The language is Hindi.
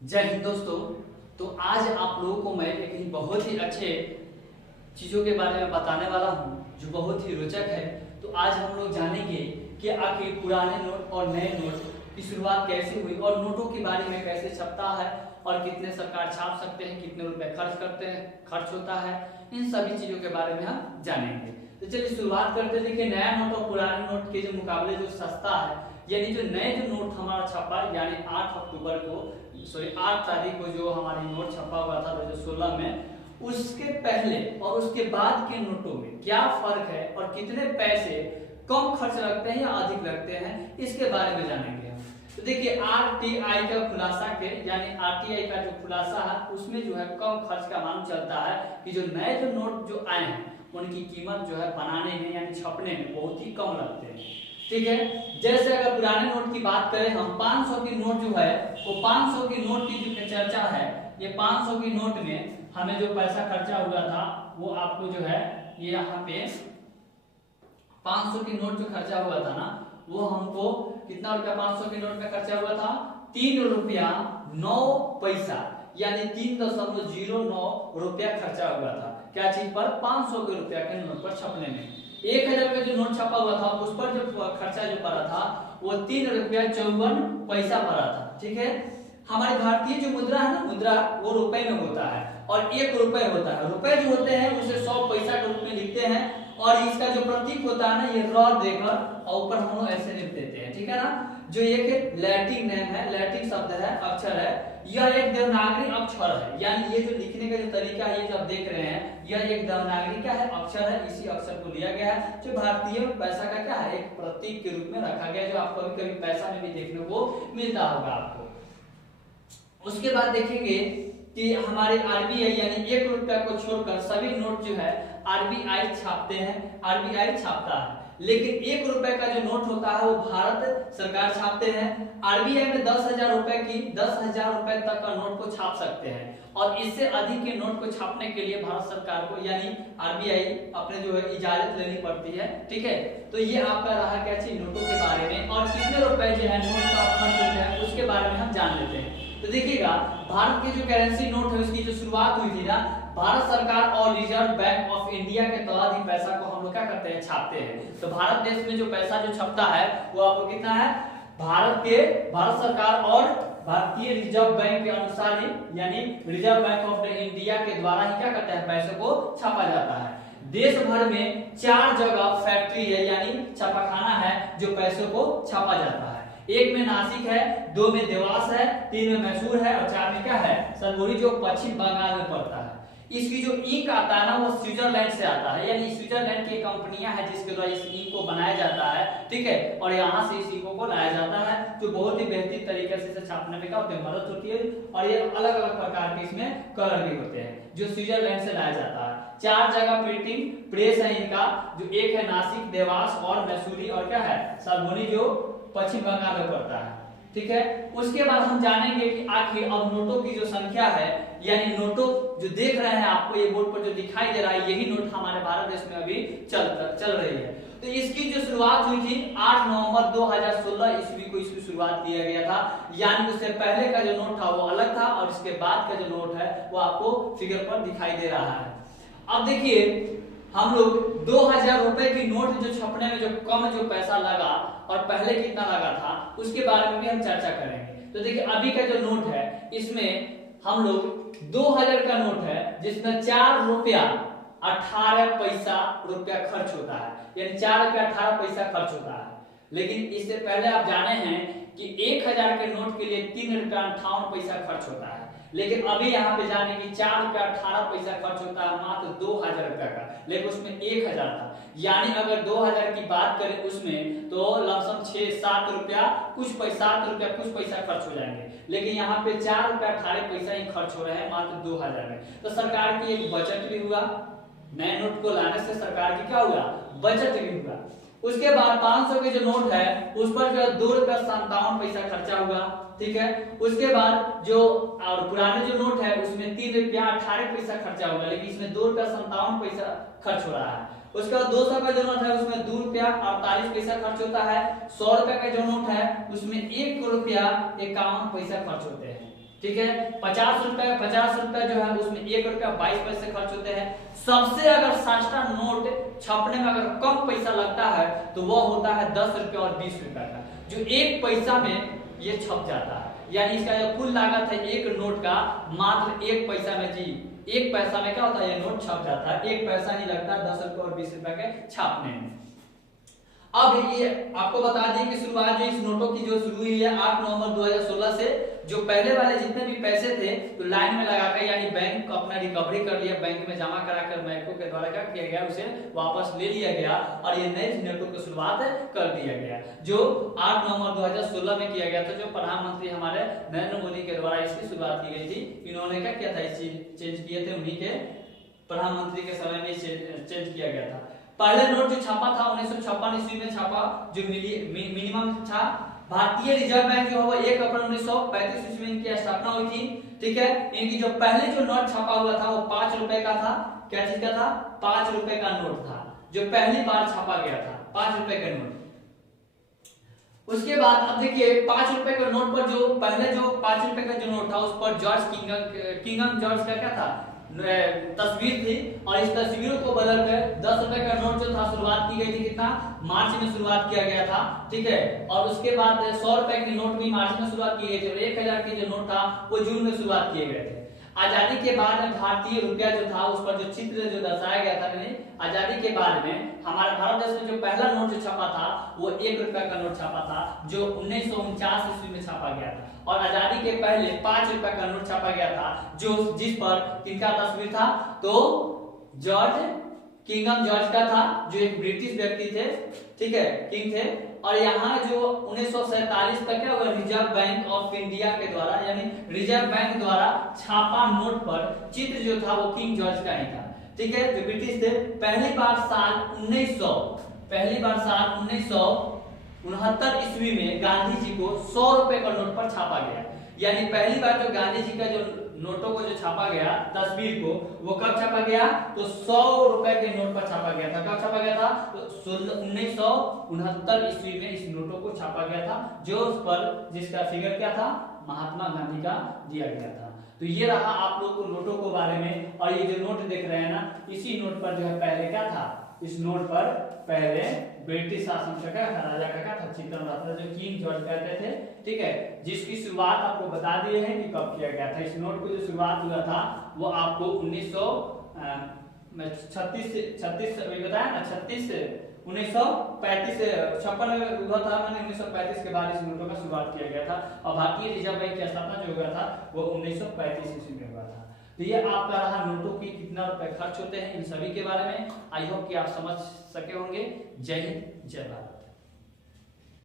जय हिंद दोस्तों। तो आज आप लोगों को मैं एक बहुत ही अच्छे चीज़ों के बारे में बताने वाला हूँ जो बहुत ही रोचक है। तो आज हम लोग जानेंगे कि आखिर पुराने नोट और नए नोट की शुरुआत कैसे हुई और नोटों के बारे में कैसे छपता है और कितने सरकार छाप सकते हैं, कितने रुपए खर्च करते हैं, खर्च होता है, इन सभी चीज़ों के बारे में हम जानेंगे। तो चलिए शुरुआत करते हैं। देखिए, नया नोट और पुराने नोट के जो मुकाबले जो सस्ता है, यानी जो नए जो नोट हमारा छपा यानी 8 तारीख को जो हमारी नोट छपा हुआ था 2016 में, उसके पहले और उसके बाद के नोटों में क्या फर्क है और कितने पैसे कम खर्च लगते हैं या अधिक लगते हैं, इसके बारे में जानेंगे हम। तो देखिए, आरटीआई का खुलासा यानी आरटीआई का जो खुलासा है उसमें जो है कम खर्च का मालूम चलता है कि जो नए जो नोट जो आए हैं उनकी कीमत जो है बनाने में यानी छपने में बहुत ही कम लगते हैं। ठीक है, जैसे अगर पुराने नोट की बात करें हम, 500 की नोट जो है वो 500 की नोट की जो चर्चा है, ये 500 की नोट में हमें जो पैसा खर्चा हुआ था वो आपको जो है ये यहाँ पे 500 की नोट जो खर्चा हुआ था ना, वो हमको कितना रुपया 500 की नोट में खर्चा हुआ था? 3 रुपया 9 पैसा यानी 3.09 रुपया खर्चा हुआ था। क्या चीज पर? 500 के रुपया के नोट पर छपने में। 1000 का जो नोट छपा हुआ था उस पर जो खर्चा जो पड़ा था वो 3 रुपया 54 पैसा पड़ा था। ठीक है, हमारे भारतीय जो मुद्रा है ना, मुद्रा वो रुपए में होता है और 1 रुपए होता है। रुपए जो होते हैं उसे 100 पैसा के रूप में लिखते हैं और इसका जो प्रतीक होता है ना, ये र देकर और ऊपर हम लोग ऐसे लिख देते हैं। ठीक है ना, जो एक लैटिन नेम है, लैटिन शब्द है, अक्षर है, यह एक देवनागरी अक्षर है। यानी ये जो लिखने का जो तरीका है, ये जो आप देख रहे हैं, यह एक देवनागरी क्या है, अक्षर है। इसी अक्षर को लिया गया है जो भारतीय पैसा का क्या है, एक प्रतीक के रूप में रखा गया है, जो आपको कभी कभी पैसा में भी देखने को मिलता होगा आपको। उसके बाद देखेंगे कि हमारे आरबीआई यानी 1 रुपया को छोड़कर सभी नोट जो है आरबीआई छापते हैं, आरबीआई छापता है। लेकिन 1 रुपए का जो नोट होता है वो भारत सरकार छापते हैं। आरबीआई में 10,000 रुपए तक का नोट को छाप सकते हैं और इससे अधिक के नोट को छापने के लिए भारत सरकार को यानी आरबीआई अपने जो है इजाजत लेनी पड़ती है। ठीक है, तो ये आपका रहा क्या चीज, नोटों के बारे में। और कितने रुपए जो है नोट का खर्च होता है उसके बारे में हम जान लेते हैं। तो देखिएगा, भारत के जो करेंसी नोट है उसकी जो शुरुआत हुई थी ना, भारत सरकार और रिजर्व बैंक ऑफ इंडिया के तहत पैसा को हम लोग क्या करते हैं, छापते हैं। तो भारत देश में जो पैसा जो छपता है वो आपको कितना है, भारत सरकार और भारतीय रिजर्व बैंक के अनुसार ही यानी रिजर्व बैंक ऑफ इंडिया के द्वारा ही क्या करते हैं, पैसे को छापा जाता है। देश भर में 4 जगह फैक्ट्री है यानी छापाखाना है जो पैसों को छापा जाता है। 1 में नासिक है, 2 में देवास है, 3 में मैसूर है और 4 में क्या है, सरगोड़ी जो पश्चिम बंगाल में पड़ता है। इसकी जो इंक आता है ना वो स्विट्जरलैंड से आता है, यानी स्विट्जरलैंड की कंपनियां हैं जिसके द्वारा इस इंक को बनाया जाता है। ठीक है, और यहाँ से इस इंकों को लाया जाता है जो बहुत ही बेहतरीन तरीके से इसे छापने में क्या मदद होती है। और ये अलग अलग प्रकार के इसमें कलर भी होते हैं जो स्विट्जरलैंड से लाया जाता है। 4 जगह प्रिंटिंग प्रेस है इनका, जो एक है नासिक, देवास और मैसूरी और क्या है सरगोड़ी जो पश्चिम बंगाल में पड़ता है। ठीक है, उसके बाद हम जानेंगे कि आखिर अब नोटों की जो संख्या है यानी नोटों जो देख रहे हैं आपको ये बोर्ड पर जो दिखाई दे रहा है, यही नोट हमारे भारत देश में अभी चल रही है। तो इसकी जो शुरुआत हुई थी 8 नवंबर 2016 ईस्वी को इसकी शुरुआत किया गया था। यानी उससे पहले का जो नोट था वो अलग था और इसके बाद का जो नोट है वो आपको फिगर पर दिखाई दे रहा है। अब देखिए, हम लोग 2000 रुपए की नोट जो छपने में जो कम जो पैसा लगा और पहले कितना लगा था उसके बारे में भी हम चर्चा करेंगे। तो देखिए, अभी का जो नोट है इसमें हम लोग 2000 का नोट है जिसमें 4 रुपया 18 पैसा रुपया खर्च होता है, यानी 4 रुपया 18 पैसा खर्च होता है। लेकिन इससे पहले आप जाने हैं कि 1000 के नोट के लिए 3 रुपया 58 पैसा खर्च होता है। लेकिन अभी यहाँ पे जाने की 4 रुपया 18 पैसा खर्च होता है मात्र 2000 रुपया का, लेकिन उसमें 1000 था। यानी अगर 2000 की बात करें उसमें तो लमसम 6-7 रुपया कुछ पैसा खर्च हो जाएंगे। लेकिन यहाँ पे 4 रुपया 18 पैसा ही खर्च हो रहे हैं मात्र 2000 में। तो सरकार की एक बचत भी हुआ, नए नोट को लाने से सरकार की क्या हुआ, बचत भी हुआ। उसके बाद 500 के जो नोट है उस पर जो 2 रुपया 57 पैसा खर्चा हुआ। ठीक है, उसके बाद जो और पुराने जो नोट है उसमें 3 रुपया 18 पैसा खर्चा होगा, लेकिन इसमें 2 रुपया 57 पैसा खर्च हो रहा है। उसके बाद 200 का जो नोट है उसमें 2 रुपया 48 पैसा खर्च होता है। 100 रुपए का जो नोट है उसमें 1 रुपया 51 पैसा खर्च होते हैं। ठीक है। 50 रुपए जो है उसमें 1 रुपया 22 पैसे खर्च होते हैं। सबसे अगर सस्ता नोट छपने में अगर कम पैसा लगता है तो वो होता है 10 रुपया और 20 रुपया का, जो 1 पैसा में ये छप जाता है। यानी इसका जो कुल लागत है एक नोट का मात्र 1 पैसा में जी, 1 पैसा में क्या होता है ये नोट छप जाता है, 1 पैसा नहीं लगता 10 रुपये और 20 रुपए के छापने में। अब ये आपको बता दें कि शुरुआत जो इस नोटों की जो शुरू हुई है 8 नवंबर 2016 से। जो पहले वाले जितने भी पैसे थे तो लाइन में लगाकर यानी बैंक अपना रिकवरी कर लिया, बैंक में जमा कराकर बैंकों के द्वारा क्या किया गया उसे वापस ले लिया गया और ये नए नोटों की शुरुआत कर दिया गया, जो 8 नवंबर 2016 में किया गया था। जो प्रधानमंत्री हमारे नरेंद्र मोदी के द्वारा इसकी शुरुआत की गई थी। इन्होंने क्या किया था, इस चेंज किए थे, उन्हीं के प्रधानमंत्री के समय में चेंज किया गया था। पहले नोट जो छापा था 1956 ईस्वी में छापा, जो मिनिमम था। भारतीय रिजर्व बैंक जो है वो 1 अप्रैल 1935 ईस्वी में इनकी स्थापना हुई थी, ठीक है। इनकी जो पहले जो नोट छापा हुआ था वो 5 रुपए का था। क्या चीज का था? 5 रुपए का नोट था जो पहली बार छापा गया था, 5 रुपए का नोट। उसके बाद अब देखिए 5 रुपए के नोट पर जो पहले जो 5 रुपए का जो नोट था उस पर जॉर्ज किंगम जॉर्ज का क्या था, तस्वीर थी। और इस तस्वीरों को बदलकर 10 रुपए का नोट जो था शुरुआत की गई थी, कितना, मार्च में शुरुआत किया गया था, ठीक है। और उसके बाद 100 रुपए की नोट भी मार्च में शुरुआत की गई थी और 1000 की जो नोट था वो जून में शुरुआत किए गए थे। आजादी के बाद भारतीय रुपया जो था उस पर जो चित्र जो दर्शाया गया था, आजादी के बाद में हमारे भारत देश में जो पहला नोट जो छपा था वो 1 रुपया का नोट छपा था, जो 1949 ईस्वी में छापा गया था। और आजादी के पहले 5 रुपया का नोट छापा गया था, जो जिस पर किनका तस्वीर था, तो जॉर्ज किंगम जॉर्ज का था, जो एक ब्रिटिश व्यक्ति थे, ठीक है, किंग थे। और यहाँ जो 1947 तक क्या हुआ, रिजर्व बैंक ऑफ इंडिया के द्वारा यानी रिजर्व बैंक द्वारा छापा नोट पर चित्र जो था वो किंग जॉर्ज का ही था, ठीक है, जो ब्रिटिश थे। पहली बार साल 1969 ईस्वी में गांधी जी को 100 रुपए का नोट पर छापा गया। यानी पहली बार जो गांधी जी का जो नोटों को जो छापा गया, तस्वीर को, वो कब छापा गया, तो 100 रुपए के नोट पर छापा गया था। कब छापा गया था, तो 1969 ईस्वी में इस नोटों को छापा गया था, जो उस पर जिसका फिगर क्या था, महात्मा गांधी का दिया गया था। तो ये रहा आप लोग को नोटों के बारे में। और ये जो नोट देख रहे हैं ना, इसी नोट पर जो है पहले क्या था, इस नोट पर पहले ब्रिटिश शासन का क्या था, राजा का क्या था, चित्रण रहता था, जो किंग जॉर्ज कहते थे, ठीक है। जिसकी शुरुआत आपको बता दिए हैं कि कब किया गया था। इस नोट की जो शुरुआत हुआ था वो आपको 1935 56 में हुआ था, मैंने 1935 के बाद इस नोटों का शुरुआत किया गया था। और भारतीय रिजर्व बैंक की स्थापना जो हुआ था वो 1935 ईस्वी में हुआ था। तो ये आपका रहा नोटों की कितना रुपए खर्च होते हैं इन सभी के बारे में। आई होप कि आप समझ सके होंगे। जय हिंद, जय भारत।